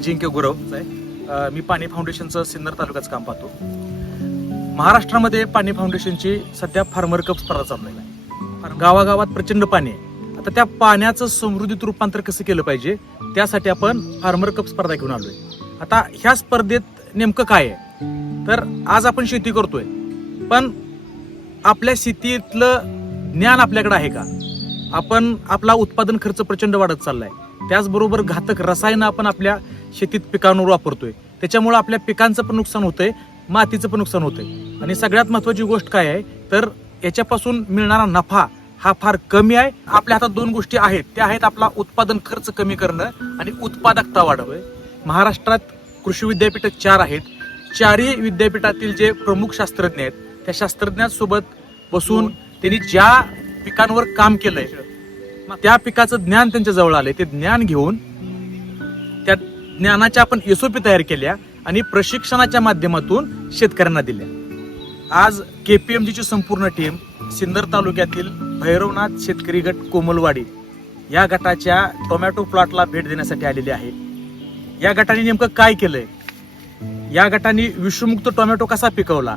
अजिंक्य गुरव आहे मी पाणी फाउंडेशनचं सिन्नर तालुक्याचं काम पाहतो. महाराष्ट्रामध्ये पाणी फाउंडेशनची सध्या फार्मर कप स्पर्धा चालू आहे. गावागावात प्रचंड पाणी आहे. आता त्या पाण्याचं समृद्धीत रूपांतर कसं केलं पाहिजे त्यासाठी आपण फार्मर कप स्पर्धा घेऊन आलोय. आता ह्या स्पर्धेत नेमकं काय आहे? तर आज आपण शेती करतोय. पण आपल्या शेतीतलं ज्ञान आपल्याकडे आहे का? आपण आपला उत्पादन खर्च प्रचंड वाढत चाललाय. त्याचबरोबर घातक रसायनं आपण आपल्या शेतीत पिकांवर वापरतोय. त्याच्यामुळे आपल्या पिकांचं पण नुकसान होतंय मातीचं पण नुकसान होतंय. आणि सगळ्यात महत्वाची गोष्ट काय आहे तर याच्यापासून मिळणारा नफा हा फार कमी आहे. आपल्या हातात दोन गोष्टी आहेत. त्या आहेत आपला उत्पादन खर्च कमी करणं आणि उत्पादकता वाढवणं. महाराष्ट्रात कृषी विद्यापीठ चार आहेत. चारही विद्यापीठातील जे प्रमुख शास्त्रज्ञ आहेत त्या शास्त्रज्ञांसोबत बसून त्यांनी ज्या पिकांवर काम केलंय त्या पिकाचं ज्ञान त्यांच्या जवळ आलंय. ते ज्ञान घेऊन त्या ज्ञानाच्या आपण एसओपी तयार केल्या आणि प्रशिक्षणाच्या माध्यमातून शेतकऱ्यांना दिल्या. आज के पी एम जीची संपूर्ण टीम सिन्नर तालुक्यातील भैरवनाथ शेतकरी गट कोमलवाडी या गटाच्या टोमॅटो प्लॉटला भेट देण्यासाठी आलेली आहे. या गटाने नेमकं काय केलंय? या गटाने विषमुक्त टोमॅटो कसा पिकवला?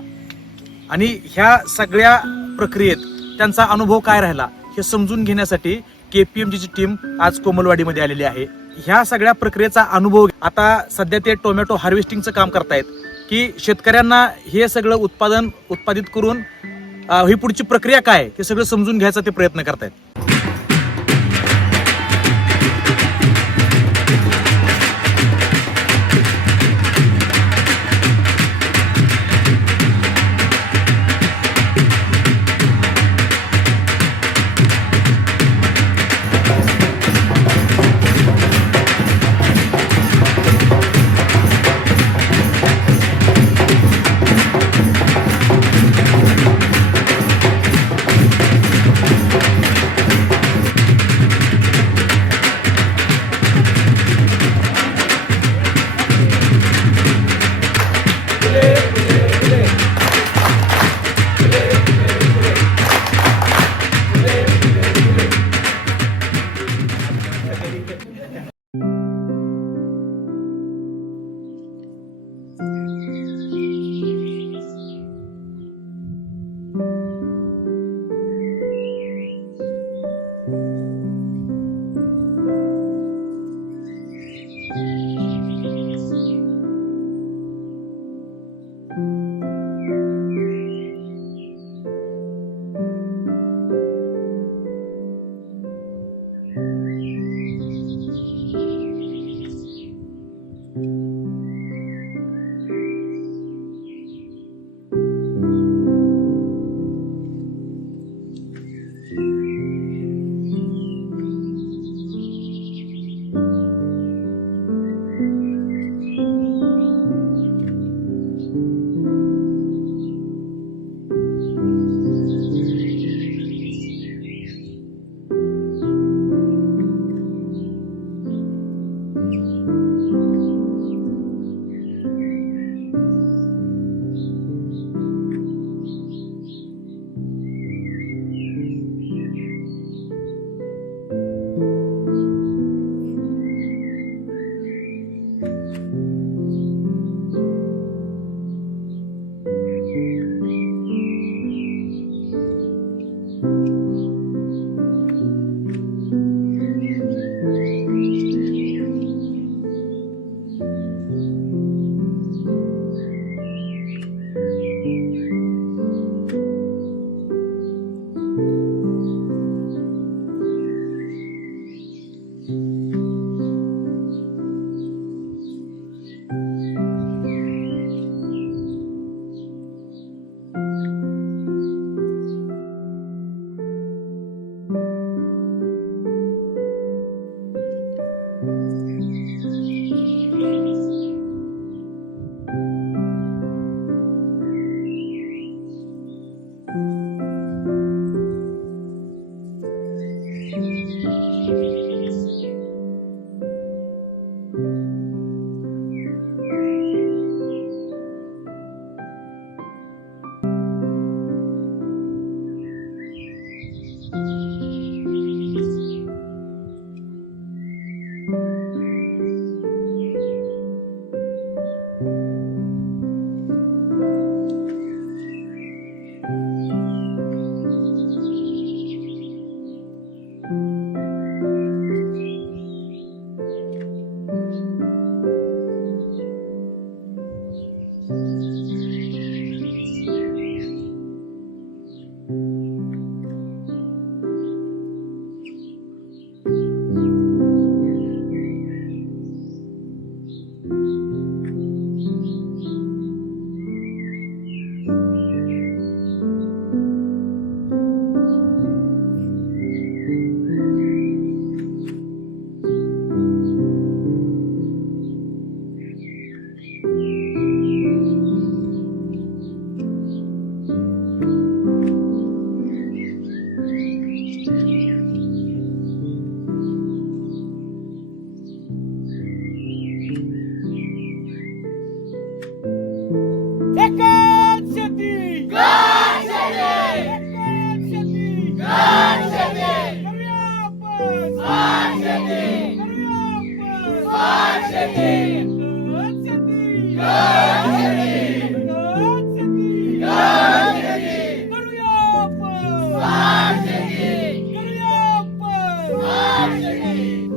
आणि ह्या सगळ्या प्रक्रियेत त्यांचा अनुभव काय राहिला हे समजून घेण्यासाठी केपीएमजीची टीम आज कोमलवाडीमध्ये आलेली आहे. ह्या सगळ्या प्रक्रियेचा अनुभव आता सध्या ते टोमॅटो हार्वेस्टिंगचं काम करतायत. की शेतकऱ्यांना हे सगळं उत्पादन उत्पादित करून ही पुढची प्रक्रिया काय आहे, हे सगळं समजून घ्यायचा ते प्रयत्न करतायत.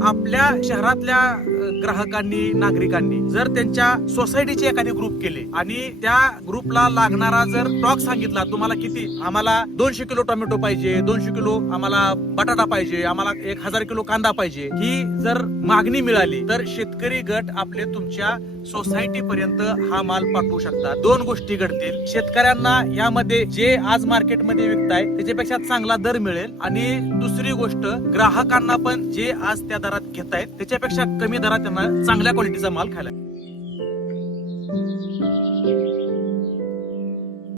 आपल्या शहरातल्या ग्राहकांनी नागरिकांनी जर त्यांच्या सोसायटीचे एखादी ग्रुप केले आणि त्या ग्रुपला लागणारा जर स्टॉक सांगितला तुम्हाला किती? आम्हाला दोनशे किलो टोमॅटो पाहिजे दोनशे किलो आम्हाला बटाटा पाहिजे आम्हाला एक हजार किलो कांदा पाहिजे. ही जर मागणी मिळाली तर शेतकरी गट आपले तुमच्या सोसायटी पर्यंत हा माल पाठवू शकता. दोन गोष्टी घडतील. शेतकऱ्यांना यामध्ये जे आज मार्केटमध्ये विकताय त्याच्यापेक्षा चांगला दर मिळेल. आणि दुसरी गोष्ट ग्राहकांना पण जे आज त्या दरात घेतायत त्याच्यापेक्षा कमी दरात त्यांना चांगल्या क्वालिटीचा माल खायला